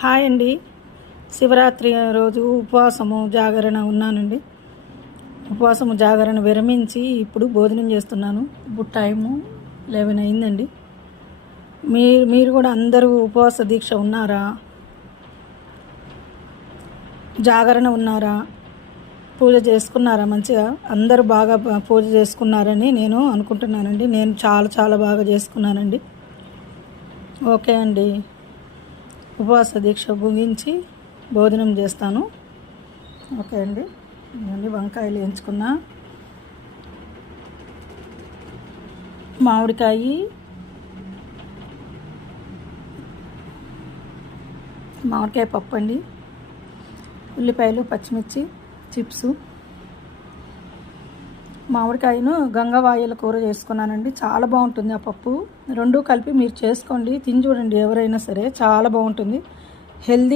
Hi అండి. శివరాత్రి రోజు ఉపవాసము జాగరణ ఉన్నానండి. ఉపవాసము జాగరణ విరమించి ఇప్పుడు భోజనం చేస్తున్నాను. ఇప్పుడు టైము 11 అయిందండి. మీరు కూడా అందరూ ఉపవాస దీక్ష ఉన్నారా? జాగరణ ఉన్నారా? పూజ చేసుకున్నారా? మంచిగా అందరూ బాగా పూజ చేసుకున్నారని నేను అనుకుంటున్నానండి. నేను చాలా బాగా చేసుకున్నానండి. ఓకే అండి. ఉపవాస దీక్ష ముగించి భోజనం చేస్తాను. ఓకే అండి. ఇవన్నీ వంకాయలు ఎంచుకున్నా, మామిడికాయ పప్పు అండి, ఉల్లిపాయలు, పచ్చిమిర్చి, చిప్సు, మామిడికాయను గంగవాయిల కూర చేసుకున్నానండి. చాలా బాగుంటుంది ఆ పప్పు. రెండూ కలిపి మీరు చేసుకోండి, తిని చూడండి ఎవరైనా సరే. చాలా బాగుంటుంది, హెల్దీ.